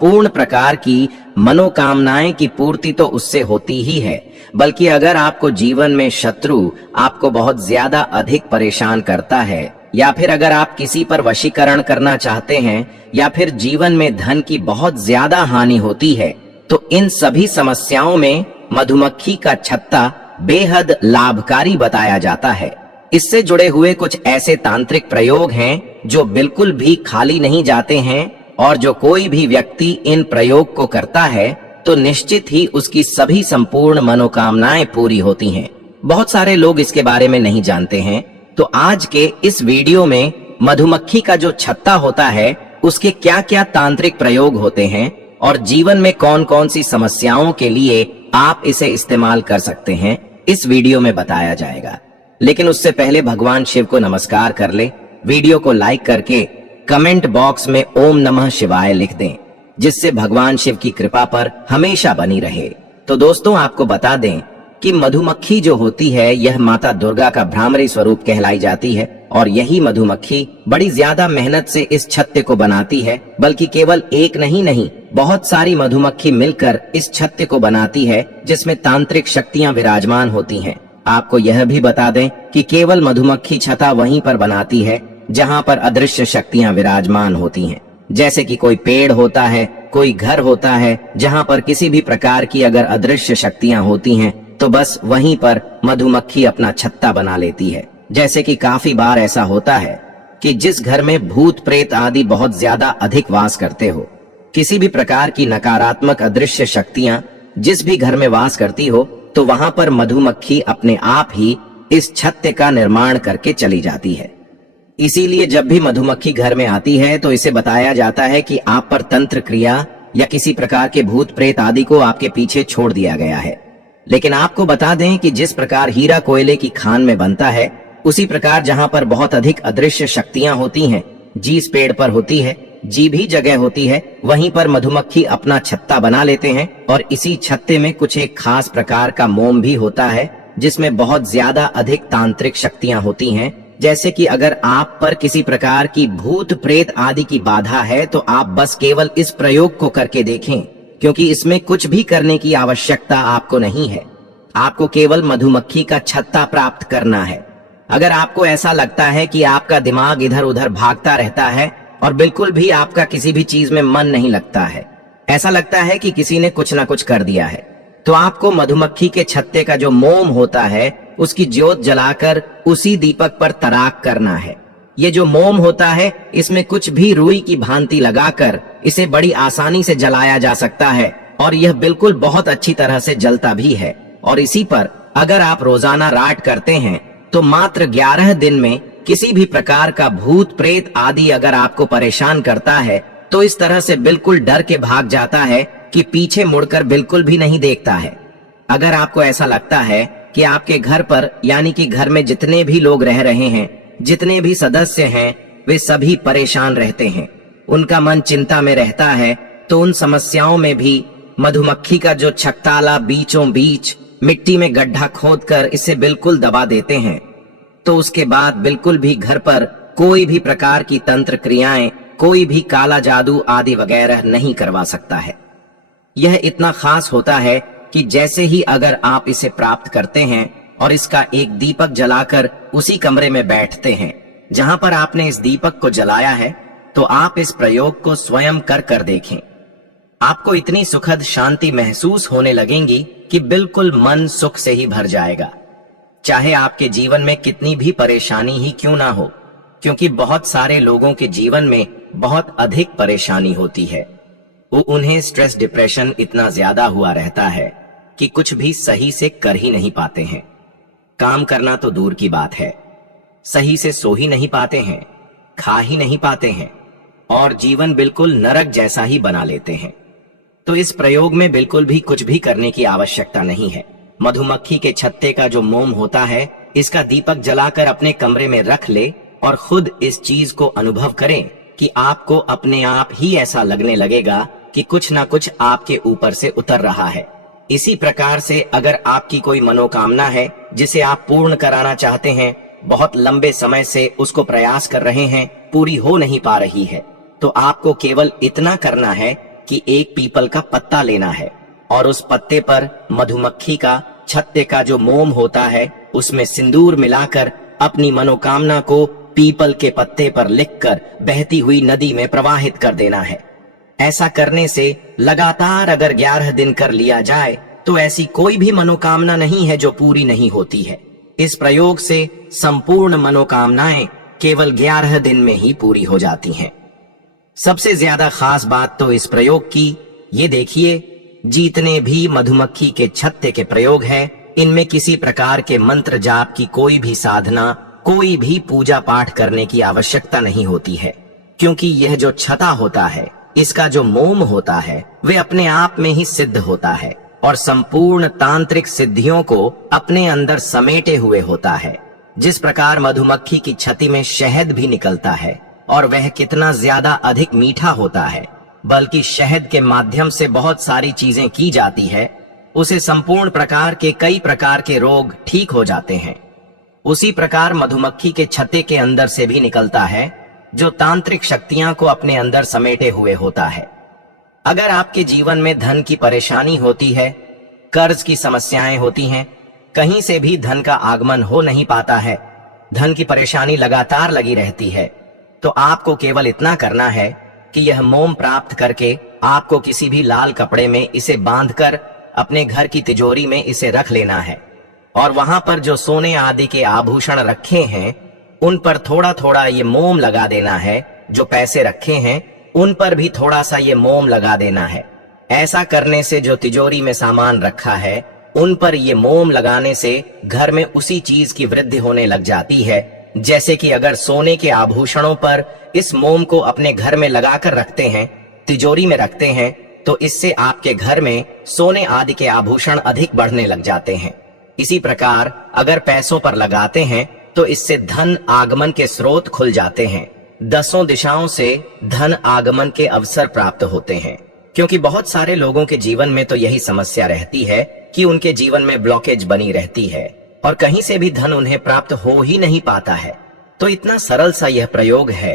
पूर्ण प्रकार की मनोकामनाएं की पूर्ति तो उससे होती ही है, बल्कि अगर आपको जीवन में शत्रु आपको बहुत ज्यादा अधिक परेशान करता है, या फिर अगर आप किसी पर वशीकरण करना चाहते हैं, या फिर जीवन में धन की बहुत ज्यादा हानि होती है, तो इन सभी समस्याओं में मधुमक्खी का छत्ता बेहद लाभकारी बताया जाता है। इससे जुड़े हुए कुछ ऐसे तांत्रिक प्रयोग हैं जो बिल्कुल भी खाली नहीं जाते हैं, और जो कोई भी व्यक्ति इन प्रयोग को करता है तो निश्चित ही उसकी सभी संपूर्ण मनोकामनाएं पूरी होती हैं। बहुत सारे लोग इसके बारे में नहीं जानते हैं, तो आज के इस वीडियो में मधुमक्खी का जो छत्ता होता है उसके क्या क्या तांत्रिक प्रयोग होते हैं, और जीवन में कौन कौन सी समस्याओं के लिए आप इसे इस्तेमाल कर सकते हैं, इस वीडियो में बताया जाएगा। लेकिन उससे पहले भगवान शिव को नमस्कार कर ले। वीडियो को लाइक करके कमेंट बॉक्स में ओम नमः शिवाय लिख दें, जिससे भगवान शिव की कृपा पर हमेशा बनी रहे। तो दोस्तों, आपको बता दें कि मधुमक्खी जो होती है यह माता दुर्गा का भ्रामरी स्वरूप कहलाई जाती है, और यही मधुमक्खी बड़ी ज्यादा मेहनत से इस छत्ते को बनाती है, बल्कि केवल एक नहीं बहुत सारी मधुमक्खी मिलकर इस छत्ते को बनाती है, जिसमें तांत्रिक शक्तियां विराजमान होती हैं। आपको यह भी बता दें कि केवल मधुमक्खी छत्ता वहीं पर बनाती है जहां पर अदृश्य शक्तियां विराजमान होती हैं। जैसे कि कोई पेड़ होता है, कोई घर होता है, जहां पर किसी भी प्रकार की अगर अदृश्य शक्तियां होती हैं तो बस वहीं पर मधुमक्खी अपना छत्ता बना लेती है। जैसे कि काफी बार ऐसा होता है कि जिस घर में भूत प्रेत आदि बहुत ज्यादा अधिक वास करते हो, किसी भी प्रकार की नकारात्मक अदृश्य शक्तियां जिस भी घर में वास करती हो, तो वहां पर मधुमक्खी अपने आप ही इस छत्ते का निर्माण करके चली जाती है। इसीलिए जब भी मधुमक्खी घर में आती है तो इसे बताया जाता है कि आप पर तंत्र क्रिया या किसी प्रकार के भूत प्रेत आदि को आपके पीछे छोड़ दिया गया है। लेकिन आपको बता दें कि जिस प्रकार हीरा कोयले की खान में बनता है, उसी प्रकार जहां पर बहुत अधिक अदृश्य शक्तियां होती हैं, जिस पेड़ पर होती है, जी भी जगह होती है, वहीं पर मधुमक्खी अपना छत्ता बना लेते हैं। और इसी छत्ते में कुछ एक खास प्रकार का मोम भी होता है, जिसमें बहुत ज्यादा अधिक तांत्रिक शक्तियां होती हैं। जैसे कि अगर आप पर किसी प्रकार की भूत प्रेत आदि की बाधा है, तो आप बस केवल इस प्रयोग को करके देखें, क्योंकि इसमें कुछ भी करने की आवश्यकता आपको नहीं है। आपको केवल मधुमक्खी का छत्ता प्राप्त करना है। अगर आपको ऐसा लगता है कि आपका दिमाग इधर उधर भागता रहता है और बिल्कुल भी आपका किसी भी चीज में मन नहीं लगता है, ऐसा लगता है कि किसी ने कुछ ना कुछ कर दिया है, तो आपको मधुमक्खी के छत्ते का जो मोम होता है उसकी ज्योत जलाकर उसी दीपक पर तराक करना है। ये जो मोम होता है, इसमें कुछ भी रुई की भांति लगाकर इसे बड़ी आसानी से जलाया जा सकता है, और यह बिल्कुल बहुत अच्छी तरह से जलता भी है। और इसी पर अगर आप रोजाना राट करते हैं तो मात्र 11 दिन में किसी भी प्रकार का भूत प्रेत आदि अगर आपको परेशान करता है, तो इस तरह से बिल्कुल डर के भाग जाता है कि पीछे मुड़कर बिल्कुल भी नहीं देखता है। अगर आपको ऐसा लगता है कि आपके घर पर, यानी कि घर में जितने भी लोग रह रहे हैं, जितने भी सदस्य हैं, वे सभी परेशान रहते हैं, उनका मन चिंता में रहता है, तो उन समस्याओं में भी मधुमक्खी का जो छत्ताला बीचों बीच मिट्टी में गड्ढा खोदकर इसे बिल्कुल दबा देते हैं, तो उसके बाद बिल्कुल भी घर पर कोई भी प्रकार की तंत्र क्रियाएं, कोई भी काला जादू आदि वगैरह नहीं करवा सकता है। यह इतना खास होता है कि जैसे ही अगर आप इसे प्राप्त करते हैं और इसका एक दीपक जलाकर उसी कमरे में बैठते हैं जहां पर आपने इस दीपक को जलाया है, तो आप इस प्रयोग को स्वयं कर देखें। आपको इतनी सुखद शांति महसूस होने लगेगी कि बिल्कुल मन सुख से ही भर जाएगा, चाहे आपके जीवन में कितनी भी परेशानी ही क्यों ना हो, क्योंकि बहुत सारे लोगों के जीवन में बहुत अधिक परेशानी होती है। उन्हें स्ट्रेस डिप्रेशन इतना ज्यादा हुआ रहता है कि कुछ भी सही से कर ही नहीं पाते हैं। काम करना तो दूर की बात है, सही से सो ही नहीं पाते हैं, खा ही नहीं पाते हैं, और जीवन बिल्कुल नरक जैसा ही बना लेते हैं। तो इस प्रयोग में बिल्कुल भी कुछ भी करने की आवश्यकता नहीं है। मधुमक्खी के छत्ते का जो मोम होता है, इसका दीपक जलाकर अपने कमरे में रख ले और खुद इस चीज को अनुभव करें कि आपको अपने आप ही ऐसा लगने लगेगा कि कुछ ना कुछ आपके ऊपर से उतर रहा है। इसी प्रकार से अगर आपकी कोई मनोकामना है जिसे आप पूर्ण कराना चाहते हैं, बहुत लंबे समय से उसको प्रयास कर रहे हैं, पूरी हो नहीं पा रही है, तो आपको केवल इतना करना है कि एक पीपल का पत्ता लेना है और उस पत्ते पर मधुमक्खी का छत्ते का जो मोम होता है उसमें सिंदूर मिलाकर अपनी मनोकामना को पीपल के पत्ते पर लिखकर बहती हुई नदी में प्रवाहित कर देना है। ऐसा करने से लगातार अगर 11 दिन कर लिया जाए तो ऐसी कोई भी मनोकामना नहीं है जो पूरी नहीं होती है। इस प्रयोग से संपूर्ण मनोकामनाएं केवल 11 दिन में ही पूरी हो जाती हैं। सबसे ज्यादा खास बात तो इस प्रयोग की ये देखिए, जितने भी मधुमक्खी के छत्ते के प्रयोग है इनमें किसी प्रकार के मंत्र जाप की कोई भी साधना, कोई भी पूजा पाठ करने की आवश्यकता नहीं होती है, क्योंकि यह जो छता होता है, इसका जो मोम होता है वे अपने आप में ही सिद्ध होता है और संपूर्ण तांत्रिक सिद्धियों को अपने अंदर समेटे हुए होता है। जिस प्रकार मधुमक्खी की छती में शहद भी निकलता है और वह कितना ज्यादा अधिक मीठा होता है, बल्कि शहद के माध्यम से बहुत सारी चीजें की जाती है, उसे संपूर्ण प्रकार के कई प्रकार के रोग ठीक हो जाते हैं। उसी प्रकार मधुमक्खी के छत्ते के अंदर से भी निकलता है जो तांत्रिक शक्तियां को अपने अंदर समेटे हुए होता है। अगर आपके जीवन में धन की परेशानी होती है, कर्ज की समस्याएं होती हैं, कहीं से भी धन का आगमन हो नहीं पाता है, धन की परेशानी लगातार लगी रहती है, तो आपको केवल इतना करना है कि यह मोम प्राप्त करके आपको किसी भी लाल कपड़े में इसे बांधकर अपने घर की तिजोरी में इसे रख लेना है और वहां पर जो सोने आदि के आभूषण रखे हैं उन पर थोड़ा थोड़ा ये मोम लगा देना है। जो पैसे रखे हैं उन पर भी थोड़ा सा ये मोम लगा देना है। ऐसा करने से जो तिजोरी में सामान रखा है उन पर ये मोम लगाने से घर में उसी चीज की वृद्धि होने लग जाती है। जैसे कि अगर सोने के आभूषणों पर इस मोम को अपने घर में लगाकर रखते हैं, तिजोरी में रखते हैं, तो इससे आपके घर में सोने आदि के आभूषण अधिक बढ़ने लग जाते हैं। इसी प्रकार अगर पैसों पर लगाते हैं तो इससे धन आगमन के स्रोत खुल जाते हैं। 10 दिशाओं से धन आगमन के अवसर प्राप्त होते हैं, क्योंकि बहुत सारे लोगों के जीवन में तो यही समस्या रहती है कि उनके जीवन में ब्लॉकेज बनी रहती है और कहीं से भी धन उन्हें प्राप्त हो ही नहीं पाता है। तो इतना सरल सा यह प्रयोग है,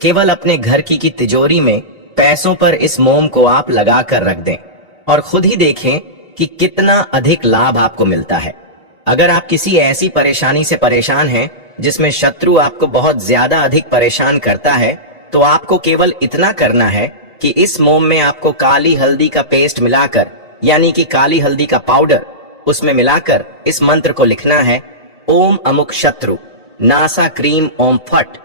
केवल अपने घर की तिजोरी में पैसों पर इस मोम को आप लगा कर रख दें और खुद ही देखें कि कितना अधिक लाभ आपको मिलता है। अगर आप किसी ऐसी परेशानी से परेशान हैं जिसमें शत्रु आपको बहुत ज्यादा अधिक परेशान करता है, तो आपको केवल इतना करना है कि इस मोम में आपको काली हल्दी का पेस्ट मिलाकर, यानी कि काली हल्दी का पाउडर, उसमें मिलाकर इस मंत्र को लिखना है, ओम अमुक शत्रु नासा क्रीम ओम फट।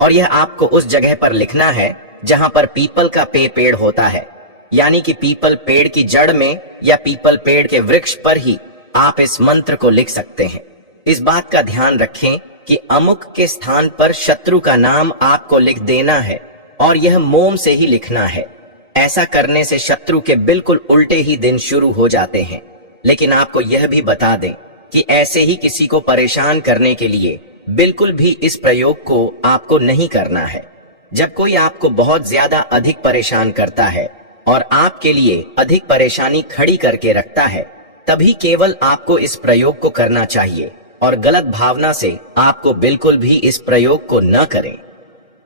और यह आपको उस जगह पर लिखना है जहां पर पीपल का पेड़ होता है, यानी कि पीपल पेड़ की जड़ में या पीपल पेड़ के वृक्ष पर ही आप इस मंत्र को लिख सकते हैं। इस बात का ध्यान रखें कि अमुक के स्थान पर शत्रु का नाम आपको लिख देना है और यह मोम से ही लिखना है। ऐसा करने से शत्रु के बिल्कुल उल्टे ही दिन शुरू हो जाते हैं। लेकिन आपको यह भी बता दें कि ऐसे ही किसी को परेशान करने के लिए बिल्कुल भी इस प्रयोग को आपको नहीं करना है। जब कोई आपको बहुत ज्यादा अधिक परेशान करता है और आपके लिए अधिक परेशानी खड़ी करके रखता है, तभी केवल आपको इस प्रयोग को करना चाहिए और गलत भावना से आपको बिल्कुल भी इस प्रयोग को न करें।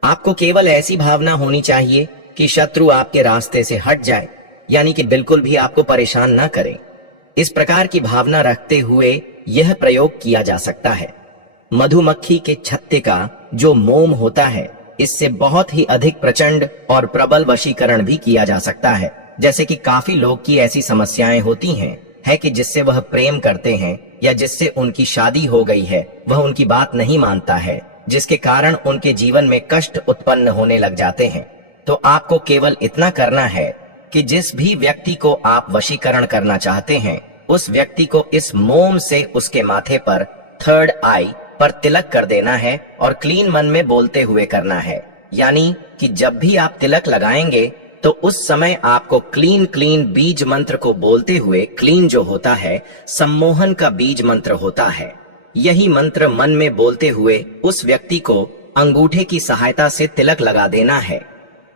आपको केवल ऐसी भावना होनी चाहिए कि शत्रु आपके रास्ते से हट जाए, यानी कि बिल्कुल भी आपको परेशान न करें। इस प्रकार की भावना रखते हुए यह प्रयोग किया जा सकता है। मधुमक्खी के छत्ते का जो मोम होता है, इससे बहुत ही अधिक प्रचंड और प्रबल वशीकरण भी किया जा सकता है। जैसे कि काफी लोग की ऐसी समस्याएं होती हैं है कि जिससे वह प्रेम करते हैं या जिससे उनकी शादी हो गई है, वह उनकी बात नहीं मानता है, जिसके कारण उनके जीवन में कष्ट उत्पन्न होने लग जाते हैं। तो आपको केवल इतना करना है कि जिस भी व्यक्ति को आप वशीकरण करना चाहते हैं, उस व्यक्ति को इस मोम से उसके माथे पर थर्ड आई पर तिलक कर देना है और क्लीन मन में बोलते हुए करना है। यानी कि जब भी आप तिलक लगाएंगे तो उस समय आपको क्लीन क्लीन बीज मंत्र को बोलते हुए, क्लीन जो होता है सम्मोहन का बीज मंत्र होता है, यही मंत्र मन में बोलते हुए उस व्यक्ति को अंगूठे की सहायता से तिलक लगा देना है।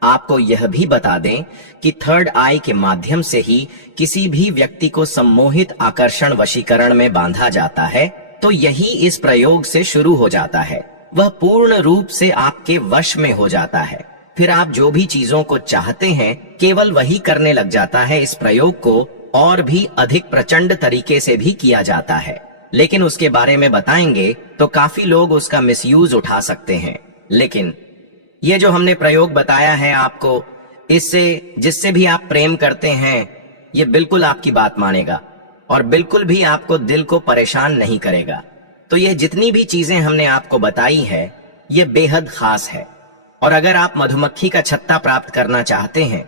आपको यह भी बता दें कि थर्ड आई के माध्यम से ही किसी भी व्यक्ति को सम्मोहित आकर्षण वशीकरण में बांधा जाता है, तो यही इस प्रयोग से शुरू हो जाता है। वह पूर्ण रूप से आपके वश में हो जाता है। फिर आप जो भी चीजों को चाहते हैं केवल वही करने लग जाता है। इस प्रयोग को और भी अधिक प्रचंड तरीके से भी किया जाता है, लेकिन उसके बारे में बताएंगे तो काफी लोग उसका मिसयूज उठा सकते हैं। लेकिन ये जो हमने प्रयोग बताया है आपको, इससे जिससे भी आप प्रेम करते हैं, ये बिल्कुल आपकी बात मानेगा और बिल्कुल भी आपको दिल को परेशान नहीं करेगा। तो ये जितनी भी चीजें हमने आपको बताई है, ये बेहद खास है। और अगर आप मधुमक्खी का छत्ता प्राप्त करना चाहते हैं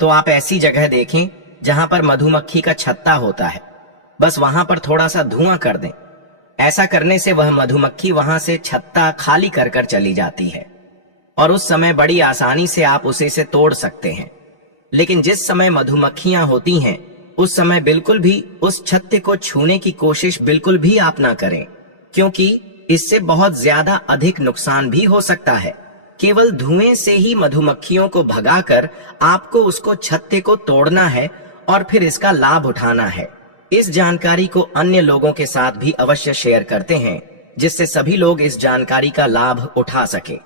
तो आप ऐसी जगह देखें जहां पर मधुमक्खी का छत्ता होता है। बस वहां पर थोड़ा सा धुआं कर दें। ऐसा करने से वह मधुमक्खी वहां से छत्ता खाली कर कर चली जाती है और उस समय बड़ी आसानी से आप उसे से तोड़ सकते हैं। लेकिन जिस समय मधुमक्खियां होती हैं, उस समय बिल्कुल भी उस छत्ते को छूने की कोशिश बिल्कुल भी आप ना करें, क्योंकि इससे बहुत ज्यादा अधिक नुकसान भी हो सकता है। केवल धुएं से ही मधुमक्खियों को भगाकर आपको उसको छत्ते को तोड़ना है और फिर इसका लाभ उठाना है। इस जानकारी को अन्य लोगों के साथ भी अवश्य शेयर करते हैं, जिससे सभी लोग इस जानकारी का लाभ उठा सके।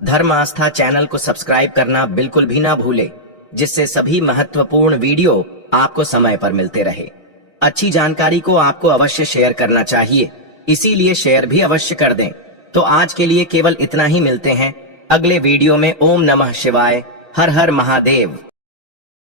धर्म आस्था चैनल को सब्सक्राइब करना बिल्कुल भी ना भूले, जिससे सभी महत्वपूर्ण वीडियो आपको समय पर मिलते रहे। अच्छी जानकारी को आपको अवश्य शेयर करना चाहिए, इसीलिए शेयर भी अवश्य कर दें। तो आज के लिए केवल इतना ही। मिलते हैं अगले वीडियो में। ओम नमः शिवाय। हर हर महादेव।